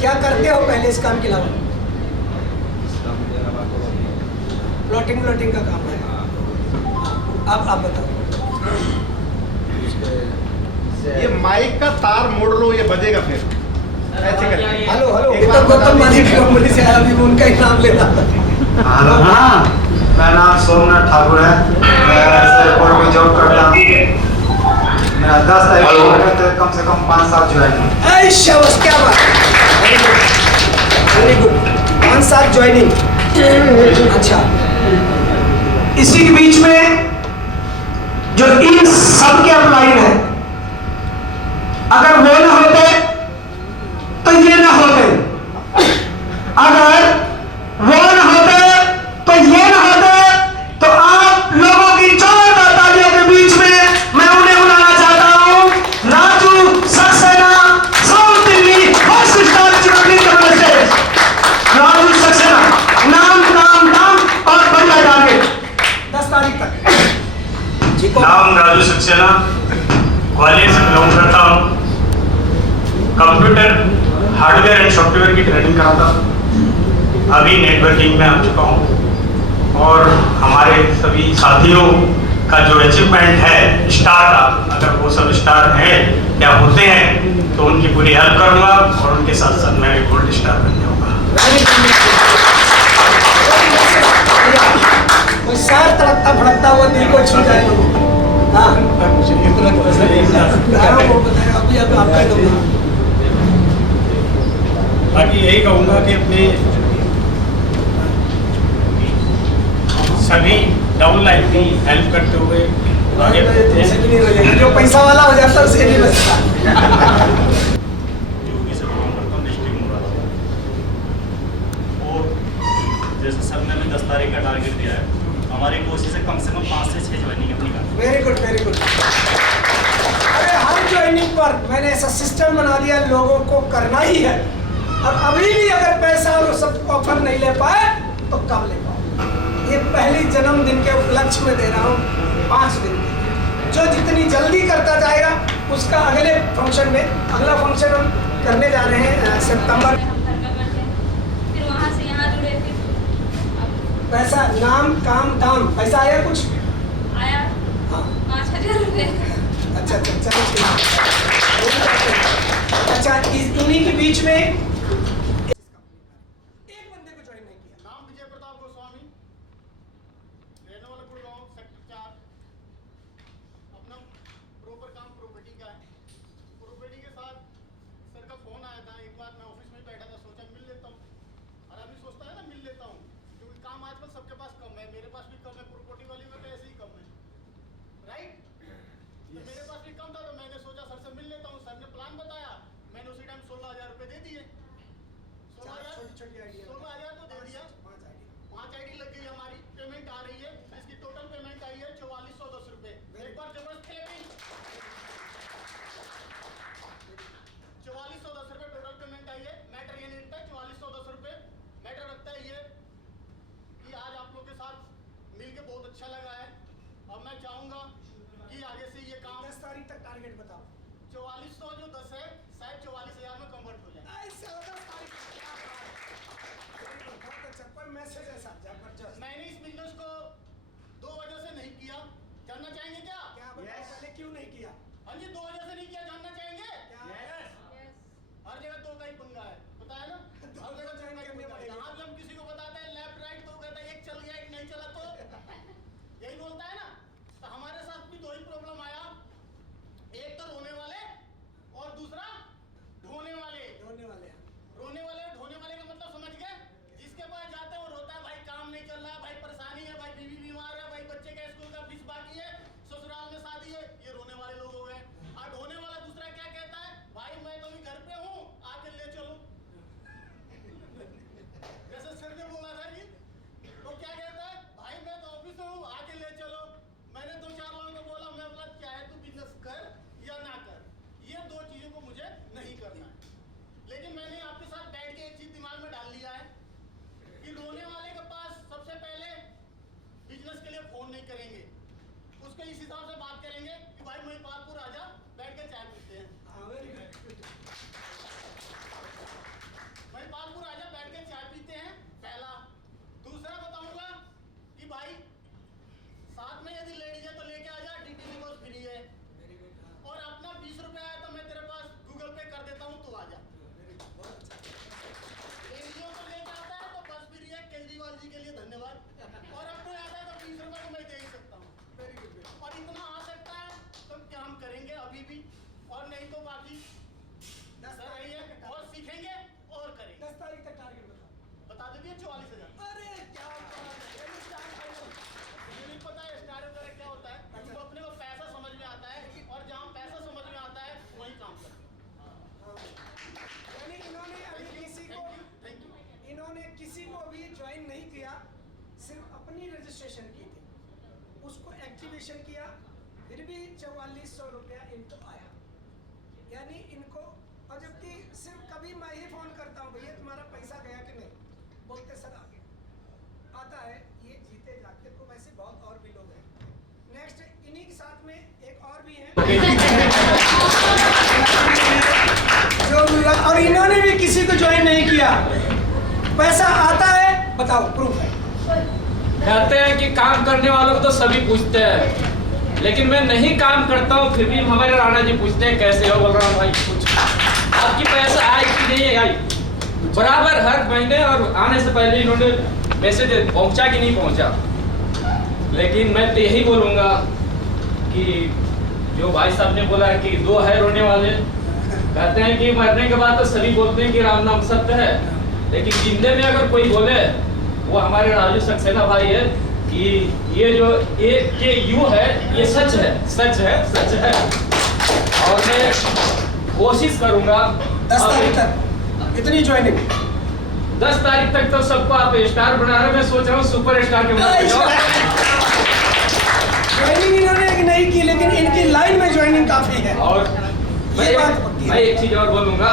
क्या करते हो पहले इस काम के अलावा? प्लॉटिंग का काम है। आप बताओ। ये माइक का तार मोड़ लो, ये बजेगा फिर। ऐसे कर। हेलो गौतम माली की कंपनी से आया, अभी उनका ही नाम ले रहा था। हाँ, मेरा नाम सोमनाथ ठाकुर है। मैं एयरपोर्ट में जॉब करता हूँ। मेरा 10 तारीख को कम से कम 5 साल ज्वाइनिंग। शाबाश, क्या बात, वेरी गुड। 5 साल ज्वाइनिंग। अच्छा, इसी के बीच में जो इन सब के अपलाइन है, अगर वो ना होते तो ये ना होते, अगर वो ना होते तो ये ना होते। तो आप लोगों की जोरदार तालियों के बीच में मैं उन्हें बुलाना चाहता हूं, Raju Saxena, south Delhi hospital Chiranjeevi college से। राजू सक्सेना, नाम और बंदा टारगेट 10 तारीख तक। नाम राजू सक्सेना, ग्वालियर से बिलोंग करता हूँ। कंप्यूटर हार्डवेयर एंड सॉफ्टवेयर की ट्रेनिंग कराता हूँ। अभी नेटवर्किंग में आ चुका हूँ और हमारे सभी साथियों का जो अचीवमेंट है स्टार का, अगर वो सब स्टार हैं या होते हैं तो उनकी पूरी हेल्प करूँगा और उनके साथ साथ मैं भी गोल्ड स्टार बन जाऊँगा। सार तड़कता भड़कता हुआ दिल को छू जाए। हाँ, अभी आपका दूंगा। बाकी यही कहूँगा कि अपने सभी डाउन लाइन की हेल्प करते हुए आगे जो पैसा वाला हो जाता है उसे नहीं बचता। यूपी से बिलोंग करता हूँ, डिस्ट्रिक्ट मुरादाबाद। और जैसे सर ने हमें 10 तारीख का टारगेट दिया है, हमारी कोशिश है कम से कम 5 से 6 ज्वाइनिंग अपनी करनी। Very good, very good. अरे हर ज्वाइनिंग पर मैंने ऐसा सिस्टम बना दिया, लोगों को करना ही है। और अभी भी अगर पैसा और सब ऑफर नहीं ले पाए तो कब ले पाओ। ये पहली जन्मदिन के उपलक्ष्य में दे रहा हूँ 5 दिन की। जो जितनी जल्दी करता जाएगा उसका अगले फंक्शन में, अगला फंक्शन हम करने जा रहे हैं सितंबर। फिर वहाँ से यहाँ जुड़े थे। पैसा, नाम, काम, दाम, पैसा आया कुछ? आया। हाँ। 5000 रुपये। अच्छा, चलो ठीक। अच्छा, इन्हीं के बीच में एक बंदे को ज्वाइन नहीं किया। नाम विजय प्रताप गोस्वामी, रहने वाला गुड़गांव सेक्टर 4। अपना प्रॉपर काम प्रॉपर्टी का है। प्रॉपर्टी के साथ सर का फोन आया था। एक बार मैं ऑफिस में बैठा था, सोचा मिल लेता हूँ। और आदमी सोचता है ना मिल लेता हूँ, क्योंकि काम आजकल सबके पास कम है, मेरे पास भी कम है, प्रॉपर्टी वाली में तो ऐसे ही कम है, राइट? तो मेरे पास भी कम था तो मैंने सोचा सर से मिल लेता हूँ। सर ने प्लान बताया, मैंने उसी टाइम 16,000 रुपये दे दिए। 16,000 तो दे दिया। 5 आईडी लग गई, हमारी पेमेंट आ रही है, इसकी टोटल पेमेंट आई है 4410 रुपये। एक बार जबरदस्त क्लैपिंग। 4410 रुपये टोटल पेमेंट आई है। मैटर ये नहीं रखता 4410 रुपये, मैटर रखता है ये कि आज आप लोग के साथ मिलके बहुत अच्छा लगा है। अब मैं चाहूंगा कि आगे से ये काम 10 तारीख तक टारगेट बताओ। 4400 जो 10 है शायद 44,000 में कन्वर्ट हो जाए। 10 तारीख तक। बहुत अच्छा, कोई मैसेज है साहब जबरदस्त। मैंने इस बिजनेस को 2 वजह से नहीं किया, जानना चाहेंगे क्या? क्या बताओ, पहले क्यों नहीं किया? हाँ जी, 2 वजह से नहीं किया, जानना चाहेंगे? हर जगह 2 का ही पंगा है, पता है ना? हर जगह 2 का ही पंगा है। यहाँ भी हम किसी को बताते हैं लेफ्ट राइट तो कहता है एक चल गया एक नहीं चला, तो यही बोलता है ना। तो हमारे साथ भी 2 ही प्रॉब्लम आया, एक तो रोने वाले और दूसरा ढोने वाले। रोने वाले का मतलब समझ गए? जिसके पास जाते हैं वो रोता है, भाई काम नहीं चल रहा है, भाई परेशानी है, भाई बीवी बीमार है, भाई बच्चे का स्कूल का फीस बाकी है, ससुराल में शादी है। ये रोने वाले लोग हो गए। और ढोने वाला दूसरा क्या कहता है, भाई मैं तो भी घर पे हूँ, आके ले चलो। जैसे सर ने बोला था कि वो क्या कहता है, भाई मैं तो ऑफिस में हूँ, आके ले चलो। मैंने 2-4 लोगों को बोला, मैं बोला क्या है, तू बिजनेस कर या ना कर, ये 2 चीजों को मुझे नहीं करना है। लेकिन मैंने आपके साथ बैठ के एक चीज दिमाग में डाल लिया है कि रोने वाले के पास सबसे पहले बिजनेस के लिए फोन नहीं करेंगे, उसके इस हिसाब से बात करेंगे कि भाई महिपालपुर आजा, बैठ के चाय पीते हैं। एग्जीबिशन किया, फिर भी 4400 रुपया इनको आया। यानी इनको, और जबकि सिर्फ कभी मैं ही फोन करता हूँ, भैया तुम्हारा पैसा गया कि नहीं, बोलते सर आगे आता है। ये जीते जागते को वैसे बहुत और भी लोग हैं। नेक्स्ट इन्हीं के साथ में एक और भी है जो, और इन्होंने भी किसी को ज्वाइन नहीं किया, पैसा आता है, बताओ प्रूफ है। कहते हैं कि काम करने वालों को तो सभी पूछते हैं, लेकिन मैं नहीं काम करता हूँ फिर भी हमारे राणा जी पूछते हैं कैसे हो बलराम भाई, कुछ आपकी पैसा आई कि नहीं आई। बराबर हर महीने और आने से पहले इन्होंने मैसेज पहुंचा कि नहीं पहुंचा। लेकिन मैं तो यही बोलूँगा कि जो भाई साहब ने बोला कि दो है रोने वाले, कहते हैं कि मरने के बाद तो सभी बोलते हैं कि राम नाम सत्य है, लेकिन जिंदे में अगर कोई बोले वो हमारे राजू सक्सेना भाई है कि ये जो AKU है ये सच है, सच है, सच है। और मैं कोशिश करूंगा 10 तारीख तक इतनी ज्वाइनिंग, 10 तारीख तक तो सबको आप स्टार बना रहे, मैं सोच रहा हूँ सुपर स्टार के ज्वाइनिंग इन्होंने नहीं की, लेकिन इनकी लाइन में ज्वाइनिंग काफी है। और मैं एक चीज और बोलूंगा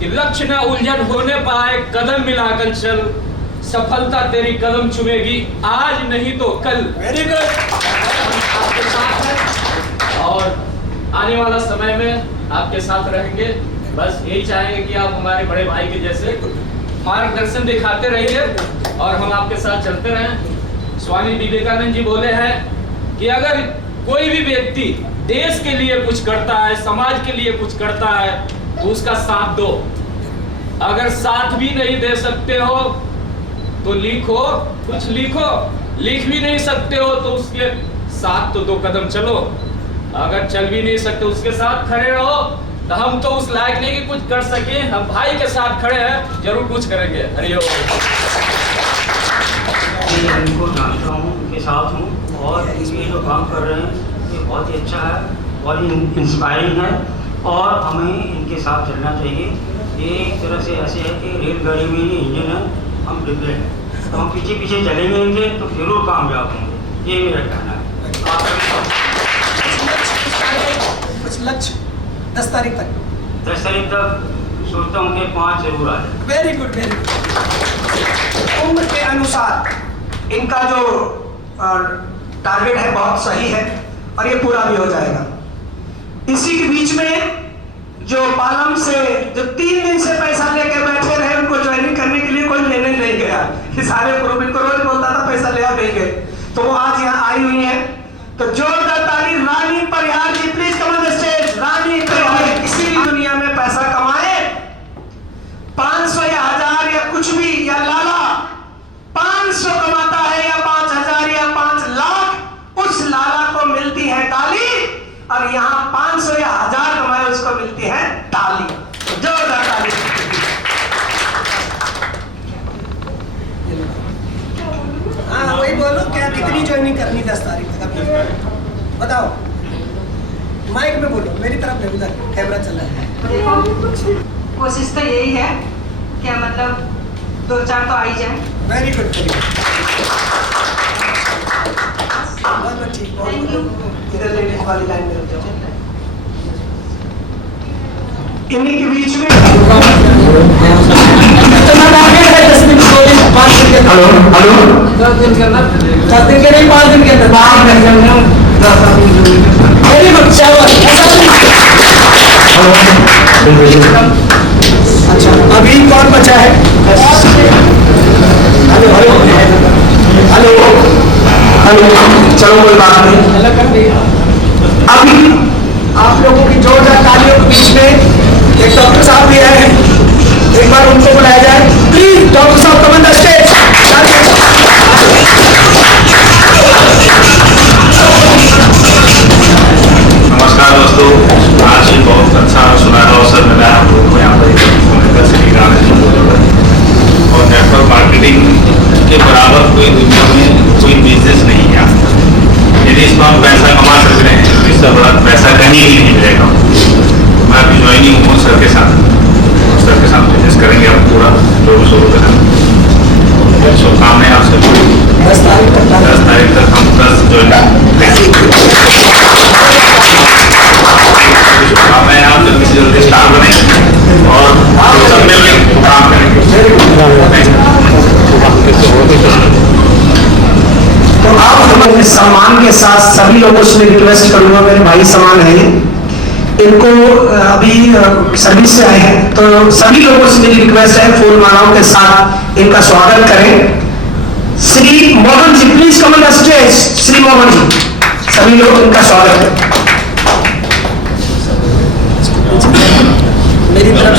कि लक्ष्य न उलझन होने पाए, कदम मिलाकर चल, सफलता तेरी कदम चुमेगी आज नहीं तो कल। Very good. आपके साथ है और आने वाला समय में आपके साथ रहेंगे। बस यही चाहेंगे कि आप हमारे बड़े भाई के जैसे मार्गदर्शन दिखाते रहिए और हम आपके साथ चलते रहें। स्वामी विवेकानंद जी बोले हैं कि अगर कोई भी व्यक्ति देश के लिए कुछ करता है, समाज के लिए कुछ करता है, तो उसका साथ दो। अगर साथ भी नहीं दे सकते हो तो लिखो, कुछ लिखो, लिख भी नहीं सकते हो तो उसके साथ तो 2 कदम चलो। अगर चल भी नहीं सकते उसके साथ खड़े रहो। तो हम तो उस लायक नहीं कि कुछ कर सके, हम भाई के साथ खड़े हैं, जरूर कुछ करेंगे। हरिओम। इनको जानता हूँ, उनके साथ हूँ और ये जो काम कर रहे हैं ये बहुत ही अच्छा है और इंस्पायरिंग है और हमें इनके साथ चलना चाहिए। ये एक तरह से ऐसे है कि रेलगाड़ी में ये इंजन है, हम डिब्बे हैं, तो हम पीछे पीछे चलेंगे इनके तो जरूर कामयाब होंगे। ये मेरा कहना है। कुछ लक्ष्य 10 तारीख तक, 10 तारीख तक सोचता हूँ कि 5 जरूर आ जाए। Very good, very good. उम्र के अनुसार इनका जो टारगेट है बहुत सही है और ये पूरा भी हो जाएगा। इसी के बीच में जो पालम से जो 3 दिन से पैसा लेके बैठे रहे, उनको ज्वाइनिंग करने के लिए कोई लेने नहीं गया, कि सारे ग्रुप इनको रोज बोलता था पैसा ले आओ, नहीं गए, तो वो आज यहाँ आई हुई है। तो जोरदार ताली Rani Parihar ji, please come on the stage. Rani Parihar किसी भी दुनिया में पैसा कमाए, 500 या 1000 या कुछ भी, या लाला 500 कमाता है या 5000 या 5 लाख, उस लाला को मिलती है ताली, और यहाँ 500 या 1000 कमाए उसको मिलती है ताली। जोरदार ताली। हाँ वही बोलो, क्या कितनी ज्वाइनिंग करनी 10 तारीख तक अभी बताओ, माइक में बोलो, मेरी तरफ नहीं, उधर कैमरा चल रहा है। कोशिश तो यही है कि मतलब 2-4 तो आ ही जाए। वेरी गुड, वेरी गुड, बहुत ठीक, Thank you. इधर लेडीज वाली लाइन में रुक जाओ। इन्हीं के बीच में हेलो हेलो 10 दिन के अंदर, 10 दिन के नहीं, 5 दिन के अंदर, वेरी गुड, अच्छा अभी कौन बचा है? हेलो हेलो हेलो हेलो, चलो कोई बात नहीं। अभी आप लोगों की जोरदार तालियों के बीच में एक डॉक्टर साहब भी आए हैं, एक बार उनको बुलाया जाए प्लीज। डॉक्टर साहब कम ऑन द स्टेज। नमस्कार दोस्तों, आज ही बहुत अच्छा सुनहरा अवसर मिला है हम लोग को यहाँ पर और नेटवर्क मार्केटिंग के बराबर कोई दुनिया में कोई बिजनेस नहीं है। यदि इसमें हम पैसा कमा सक रहे हैं तो इससे बड़ा पैसा कहीं भी नहीं मिलेगा। मैं अभी ज्वाइनिंग हूँ सर के साथ बिजनेस करेंगे हम पूरा जोरों शोरों के साथ। शुभकामनाएं आप सबको। 10 तारीख तक 10 तारीख तक हम 10 ज्वाइन शुभकामनाएं आप जल्दी से जल्दी स्टार बने और सब मिलकर काम करेंगे। तो आप हमारे सम्मान के साथ सभी लोगों से रिक्वेस्ट करूंगा, मेरे भाई समान है इनको अभी सर्विस से आए हैं, तो सभी लोगों से मेरी रिक्वेस्ट है फूल मालाओं के साथ इनका स्वागत करें। Shri Mohan ji please come on the stage. Shri Mohan ji, सभी लोग इनका स्वागत करें। मेरी तरफ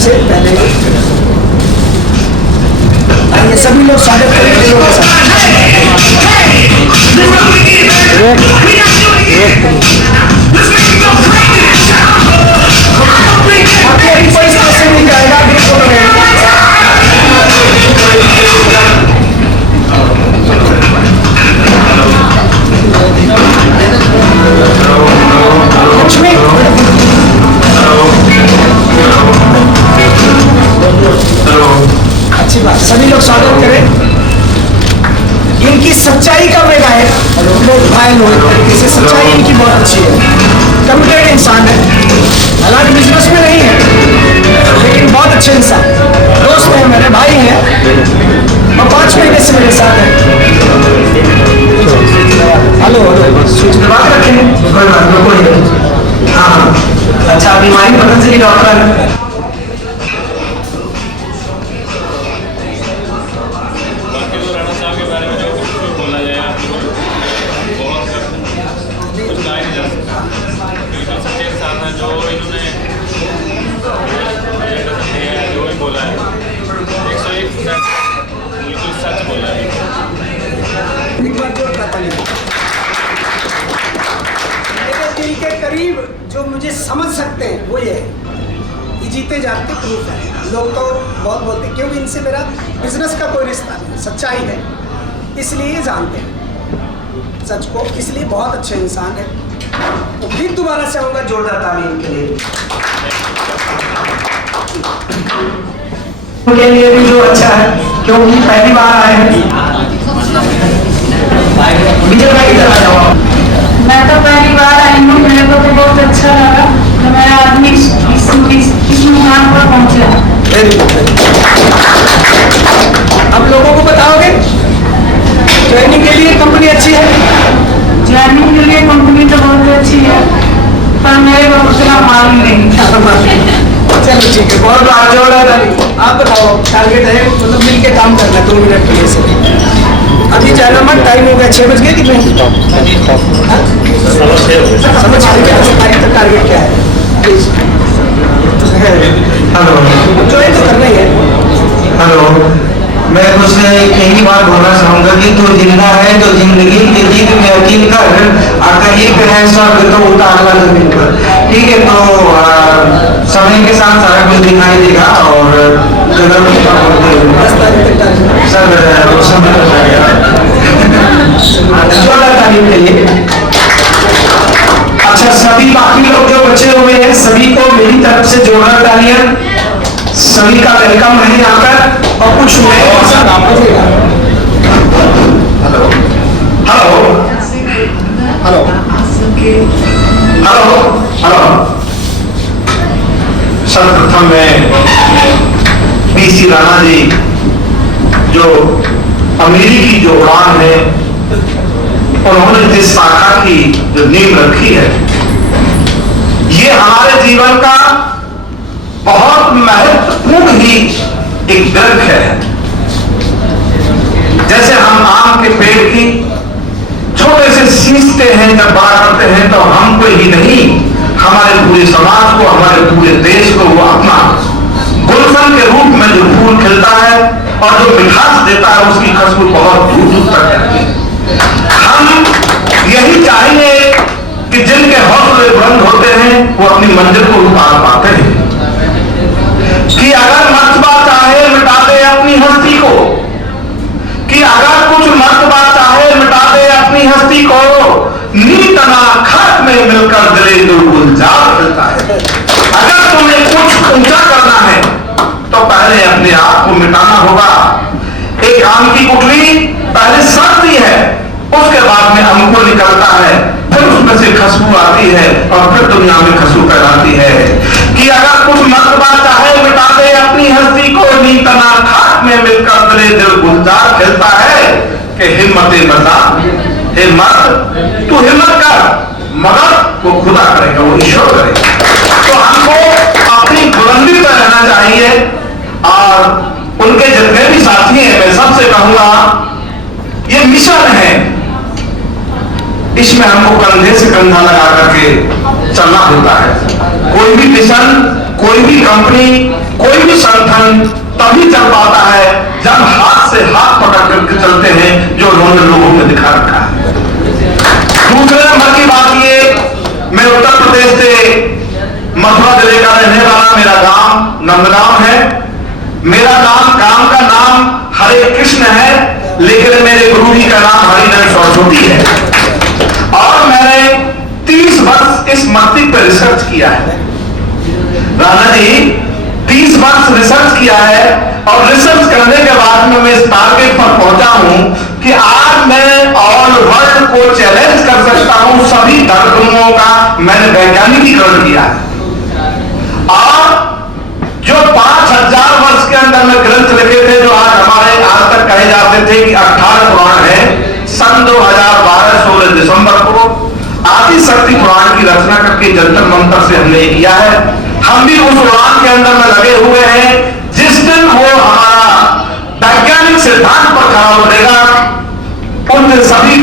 से पहले आइए सभी लोग स्वागत करें फूलों के साथ। अच्छी बात, सभी लोग स्वागत करें। इनकी सच्चाई का मैं गायक लोग घायल हुए तरीके से, सच्चाई इनकी बहुत अच्छी है, कमिटेड इंसान है, हालांकि बिजनेस में नहीं है लेकिन बहुत अच्छे इंसान, दोस्त हैं, मेरे भाई हैं और 5 महीने से मेरे साथ हैं। हेलो स्विच दबा के रखें, हाँ अच्छा बीमारी पतंजलि डॉक्टर दिल के करीब जो मुझे समझ सकते हैं वो ये है कि जीते जागते प्रूफ है। लोग तो बहुत बोलते हैं क्योंकि इनसे मेरा बिजनेस का कोई रिश्ता नहीं, सच्चाई है इसलिए जानते हैं सच को, इसलिए बहुत अच्छे इंसान है। तो फिर दोबारा से आऊँगा, जोरदार ताली इनके लिए। उनके लिए भी जो अच्छा है क्योंकि पहली बार आए हैं। विजय भाई इधर आ जाओ। मैं तो पहली बार आई हूँ, मेरे को तो बहुत अच्छा लगा तो मेरा आदमी इस मुकाम पर पहुँचा। अब लोगों को बताओगे ट्रेनिंग के लिए कंपनी अच्छी है? ज्वाइनिंग के लिए कंपनी तो बहुत अच्छी है पर मेरे को उतना मालूम नहीं था। चलो ठीक है, बहुत बात जोड़ा। आप बताओ टारगेट है मतलब मिल के काम करना 2 मिनट के लिए से। अभी जाना मत, टाइम हो गया 6 बज गए कितने? 6:30 टारगेट क्या है प्लीज? हेलो ज्वाइन तो करना ही है। हेलो, मैं तुझसे यही बात बोलना चाहूंगा कि तू जिंदा है तो जिंदगी के गीत में यकीन कर, कहीं पे है स्वर्ग तो उतारना जमीन पर। ठीक है, तो समय के साथ सारा कुछ दिखाई देगा और जगह सर समय हो जाएगा। अच्छा सभी बाकी लोग जो बचे हुए हैं सभी को मेरी तरफ से जोरदार तालियां, सभी का वेलकम है यहाँ पर। और कुछ नए hello hello hello hello hello सर्वप्रथम मैं पीसी राणा जी जो अमेरिकी जो उड़ान है उन्होंने जिस शाखा की जो नींव रखी है ये हमारे जीवन का बहुत महत्वपूर्ण ही एक वृक्ष है। जैसे हम आम के पेड़ की छोटे से सींचते हैं जब बड़ा करते हैं तो हमको ही नहीं हमारे पूरे समाज को हमारे पूरे देश को वो अपना गुलशन के रूप में जो फूल खिलता है और जो मिठास देता है उसकी खुशबू बहुत दूर दूर तक जाती है। हम यही चाहेंगे कि जिनके हौसले बुलंद होते हैं वो अपनी मंजिल को पार पाते हैं। कि अगर मर्तबा चाहे मिटा दे अपनी हस्ती को, कि अगर कुछ मर्तबा चाहे मिटा दे अपनी हस्ती को, नीतना खाक में मिलकर दिले गुलजार मिलता है। अगर तुम्हें कुछ ऊंचा करना है तो पहले पहले अपने आप को मिटाना होगा। एक आम की गुठली पहले सड़ती है, उसके बाद में अंकुर निकलता है, फिर उसमें से खुशबू आती है और फिर दुनिया में खुशबू फैलाती है। कि अगर कुछ मर्तबा चाहे मिटा दे अपनी हस्ती को, नीतना खाक में मिलकर तेरे दिल गुलजार खिलता है कि हिम्मत मर्दा, हिम्मत तू हिम्मत कर, मगर वो खुदा करेगा, वो ईश्वर करेगा। तो हमको अपनी बुलंदी पर रहना चाहिए। और उनके जितने भी साथी हैं, मैं सबसे कहूंगा ये मिशन है, इसमें हमको कंधे से कंधा लगा करके चलना होता है। कोई भी मिशन, कोई भी कंपनी, कोई भी संगठन तभी चल पाता है जब हाथ से हाथ पकड़ करके चलते हैं, जो उन्होंने लोगों में दिखा रखा है। दूसरे नंबर की बात ये, मैं उत्तर प्रदेश से मथुरा जिले का रहने वाला, मेरा गांव नंदगांव है। मेरा गांव का नाम हरे कृष्ण है, लेकिन मेरे गुरु जी का नाम हरिनारायण सरस्वती है। और मैंने 30 वर्ष इस मस्तिष्क पर रिसर्च किया है। राणा जी 30 वर्ष रिसर्च किया है, और रिसर्च करने के बाद में मैं इस टारगेट पर पहुंचा हूं कि आज मैं ऑल वर्ल्ड को चैलेंज कर सकता हूं। सभी धर्मों का मैंने वैज्ञानिकीकरण किया है, और जो 5000 वर्ष के अंदर में ग्रंथ लिखे थे, जो आज हमारे आज तक कहे जाते थे कि 18 पुराण है, सन 2012 16 दिसंबर को आदि शक्ति पुराण की रचना करके जंतर मंतर से हमने किया है। हम भी उस उड़ान के अंदर में लगे हुए हैं। जिस दिन वो हमारा वैज्ञानिक सिद्धांत पर खड़ा उतरेगा, उन दिन सभी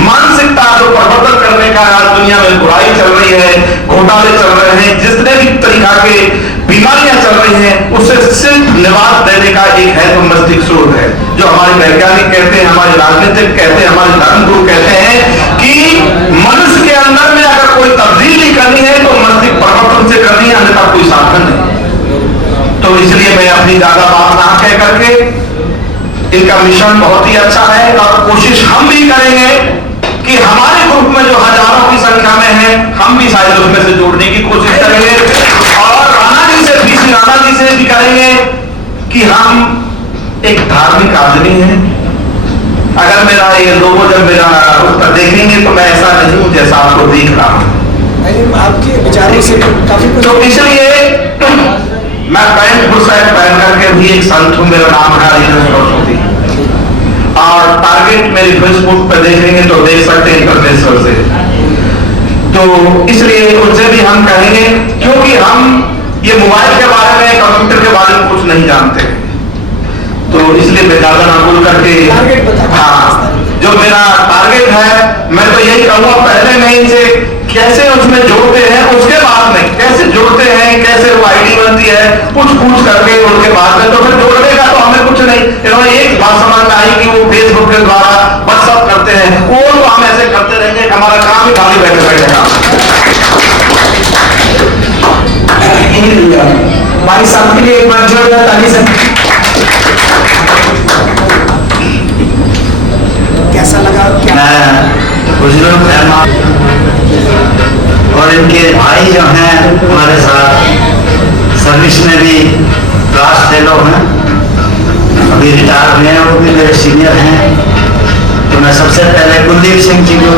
मानसिकता को परिवर्तन करने का आज दुनिया में बुराई चल रही है, घोटाले चल रहे हैं, जितने भी तरीका के बीमारियां चल रही हैं, उससे सिर्फ निवास देने का एक है तो मस्तिष्क शोध है। जो हमारे वैज्ञानिक कहते हैं, हमारे राजनीतिक कहते हैं, हमारे धर्मगुरु कहते हैं कि मनुष्य के अंदर में अगर कोई तब्दीली करनी है तो मस्तिष्क परिवर्तन से करनी है, अन्यथा कोई साधन नहीं। तो इसलिए मैं अपनी ज्यादा बात ना कह करके, इनका मिशन बहुत ही अच्छा है, और कोशिश हम भी करेंगे कि हमारे ग्रुप में जो हजारों की संख्या में है, हम भी शायद उसमें से जोड़ने की कोशिश करेंगे। और राणा जी से भी, श्री राणा जी से भी करेंगे कि हम एक धार्मिक आदमी हैं। अगर मेरा ये लोगों जब मेरा उत्तर देखेंगे तो मैं ऐसा नहीं हूं जैसा आपको देख रहा हूं। आपके विचारों से काफी कुछ, तो इसलिए मैं पैंट बुशर्ट पहन करके भी एक संत हूं, मेरा नाम है हरिनारायण सरस्वती। और टारगेट मेरे फेसबुक पर देखेंगे तो देख सकते हैं इंटरनेशनल से। तो इसलिए उनसे भी हम कहेंगे, क्योंकि हम ये मोबाइल के बारे में, कंप्यूटर के बारे में कुछ नहीं जानते, तो इसलिए मैं ज्यादा ना बोल करके, हाँ, जो मेरा टारगेट है, मैं तो यही कहूंगा, पहले मैं इनसे कैसे उसमें जोड़ते हैं, उसके बाद में कैसे जोड़ते हैं, कैसे वो आईडी बनती है, पूछ करके उनके बाद में, तो फिर जोड़ने का तो हमें कुछ नहीं। इन्होंने एक बात समझ में आई कि वो फेसबुक के द्वारा व्हाट्सअप करते हैं, वो तो हम ऐसे करते रहेंगे, हमारा काम ही खाली बैठे बैठेगा। भाई साहब के लिए एक बार जोरदार ताली से। कैसा लगा? और इनके भाई जो हैं हमारे साथ सर्विस में भी क्लास फेलो हैं, अभी रिटायर हुए हैं, वो भी मेरे सीनियर हैं। तो मैं सबसे पहले कुलदीप सिंह जी को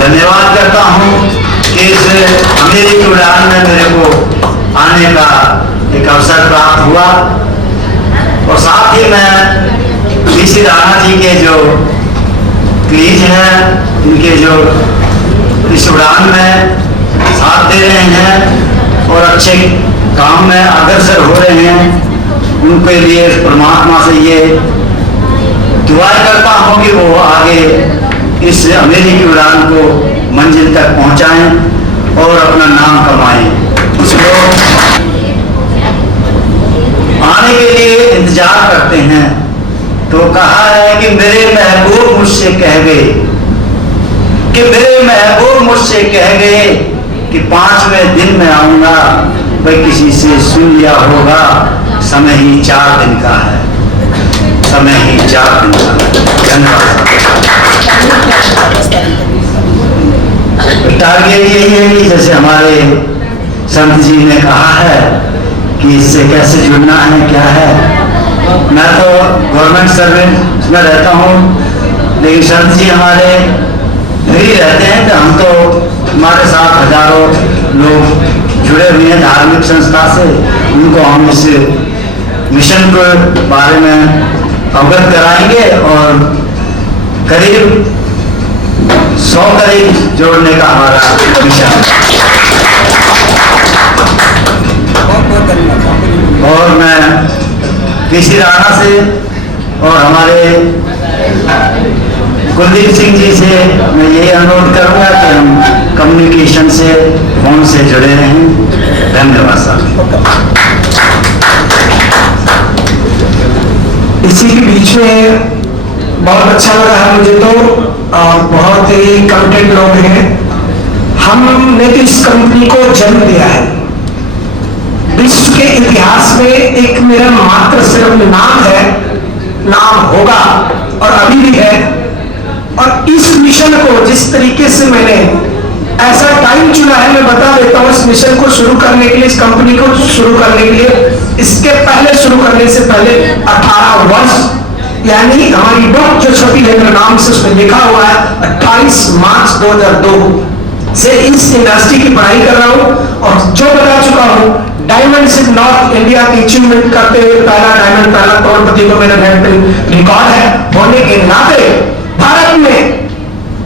धन्यवाद करता हूँ कि इस अमेरिकी उड़ान में मेरे को आने का एक अवसर प्राप्त हुआ। और साथ ही मैं ऋषि राणा जी के जो प्लीज हैं, इनके जो इस उड़ान में साथ दे रहे हैं और अच्छे काम में अग्रसर हो रहे हैं, उनके लिए परमात्मा से ये दुआ करता हूँ कि वो आगे इस अमेरिकी उड़ान को मंजिल तक पहुँचाएं और अपना नाम कमाएं। उसको आने के लिए इंतजार करते हैं। तो कहा है कि मेरे महबूब मुझसे कह गए, कि मेरे महबूब मुझसे कह गए कि 5वें दिन में आऊंगा। भाई किसी से सुन लिया होगा, समय ही 4 दिन का है, समय ही 4 दिन का है। धन्यवाद। टारगेट यही है कि जैसे हमारे संत जी ने कहा है कि कि इससे कैसे जुड़ना है, क्या है। मैं तो गवर्नमेंट सर्विस में रहता हूँ, लेकिन शरद जी हमारे फ्री रहते हैं, तो हम तो हमारे साथ हजारों लोग जुड़े हुए हैं धार्मिक संस्था से। उनको हम इस मिशन के बारे में अवगत कराएंगे और करीब 100 करीब जोड़ने का हमारा मिशन है। और मैं पीसी राणा से और हमारे कुलदीप सिंह जी से मैं यही अनुरोध करूंगा कि हम कम्युनिकेशन से फोन से जुड़े रहें। धन्यवाद साहब। इसी के बीच में बहुत अच्छा लगा है मुझे तो, और बहुत ही कमिटेड लोग हैं। हमने तो इस कंपनी को जन्म दिया है। विश्व के इतिहास में एक मेरा मात्र सिर्फ नाम है, नाम होगा और अभी भी है। और इस मिशन को जिस तरीके से मैंने ऐसा टाइम चुना है, मैं बता देता हूँ, इस मिशन को शुरू करने के लिए, इस कंपनी को शुरू करने के लिए, इसके पहले शुरू करने से पहले 18 वर्ष, यानी हमारी बुक जो छपी है मेरे नाम से उसमें लिखा हुआ है 28 मार्च 2002 से इस इंडस्ट्री की पढ़ाई कर रहा हूँ। और जो बता चुका हूँ, डायमंड सिर्फ नॉर्थ इंडिया की अचीवमेंट करते हुए पहला डायमंड, पहला करोड़पति को मेरा रिकॉर्ड है। होने के नाते भारत में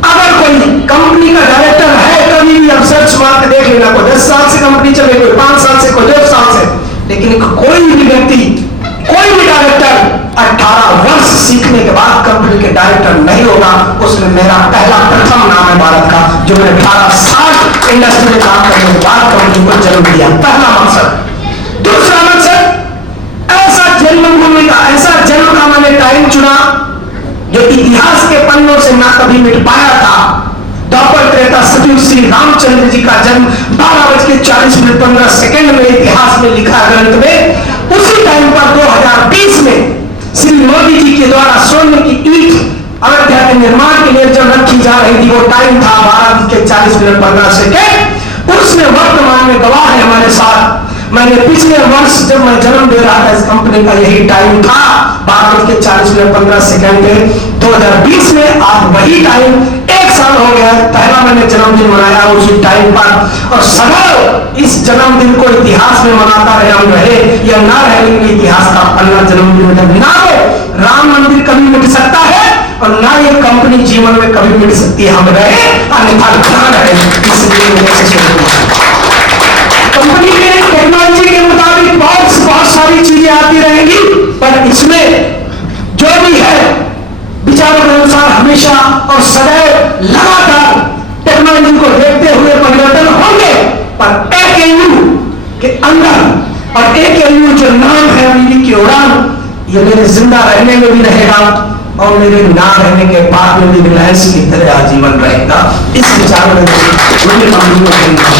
अगर कोई कंपनी का डायरेक्टर है, कभी भी आप सर्च मार के देख लेना, कोई 10 साल से कंपनी चले, कोई 5 साल से, कोई 2 साल से, लेकिन कोई भी व्यक्ति, कोई भी डायरेक्टर 18 वर्ष सीखने के बाद कंपनी के डायरेक्टर नहीं होगा। उसमें मेरा पहला प्रथम नाम है भारत का, जो मैंने 18 साल इंडस्ट्री में काम करने के बाद कंपनी को जन्म दिया। पहला मकसद। दूसरा मकसद, ऐसा जन्मभूमि का, ऐसा जन्म का मैंने टाइम चुना जो इतिहास के पन्नों से ना कभी मिट पाया था। द्वापर त्रेता सतयुग श्री रामचंद्र जी का जन्म 12:40 में इतिहास में लिखा ग्रंथ में। उसी टाइम पर 2020 में श्री मोदी जी के द्वारा सोने की ईंट अयोध्या के निर्माण के लिए जब रखी जा रही थी, वो टाइम था 12:40 उसमें वर्तमान में गवाह है हमारे साथ। मैंने पिछले वर्ष जब मैं जन्म दे रहा था, इस कंपनी का यही टाइम था 12:40 2020 में। आज वही टाइम 1 साल हो गया, पहला मैंने जन्मदिन मनाया उसी टाइम पर। और सदैव इस जन्मदिन को इतिहास में मनाता रहे, हम रहे या ना रहे, लेकिन इतिहास का पन्ना जन्मदिन जब ना हो, राम मंदिर कभी मिट सकता है और ना ये कंपनी जीवन में कभी मिट सकती है। हम रहे अन्यथा ना रहे, इसलिए कंपनी के टेक्नोलॉजी के मुताबिक बहुत सारी चीजें आती रहेंगी, पर इसमें जो भी है विचारों के अनुसार हमेशा और सदैव लगातार टेक्नोलॉजी को देखते हुए परिवर्तन होंगे। पर AKU के अंदर और AKU जो नाम है अमीरी की उड़ान, ये मेरे जिंदा रहने में भी रहेगा और मेरे ना रहने के बाद में भी रिलायंस की तरह आजीवन रहेगा। इस विचार में मुझे